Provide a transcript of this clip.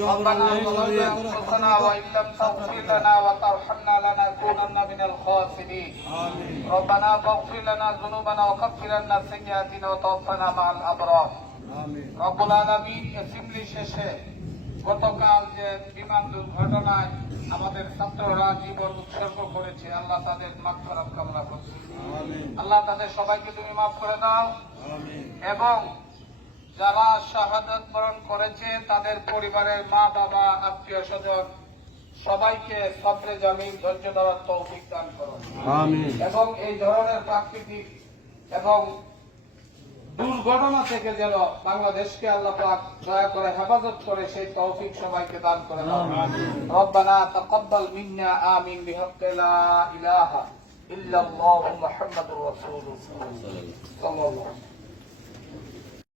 ربنا ظلمنا أنفسنا وإن لم تغفر لنا وترحمنا لنكونن من الخاسرين ربنا فاغفر لنا ذنوبنا وكفر عنا سيئاتنا وتوفنا مع الأبرار رب العالمين assembly শেষে গতকাল যে বিমান দুর্ঘটনায় আমাদের ছাত্ররা জীবন উৎসর্গ করেছে, আল্লাহ তাদের মাগফিরাত কামনা করছি। আল্লাহ তাদের সবাইকে তুমি মাফ করে দাও এবং যারা শাহাদাত বরণ করেছে তাদের পরিবারের মা বাবা আত্মীয় স্বজন সবাইকে সবরে জামিন ধৈর্য ধরার তৌফিক দান করো এবং এই ধরনের প্রাকৃতিক এবং দুর্ঘটনা থেকে যেন বাংলাদেশকে আল্লাহ পাক দয়া করে হেফাজত করে সেই তৌফিক সবাইকে দান করে দাও। রব্বানা তাকাব্বাল মিন্না আমিন বিহাক্কি লা ইলাহা ইল্লাল্লাহু মুহাম্মাদুর রাসূলুল্লাহ সাল্লাল্লাহু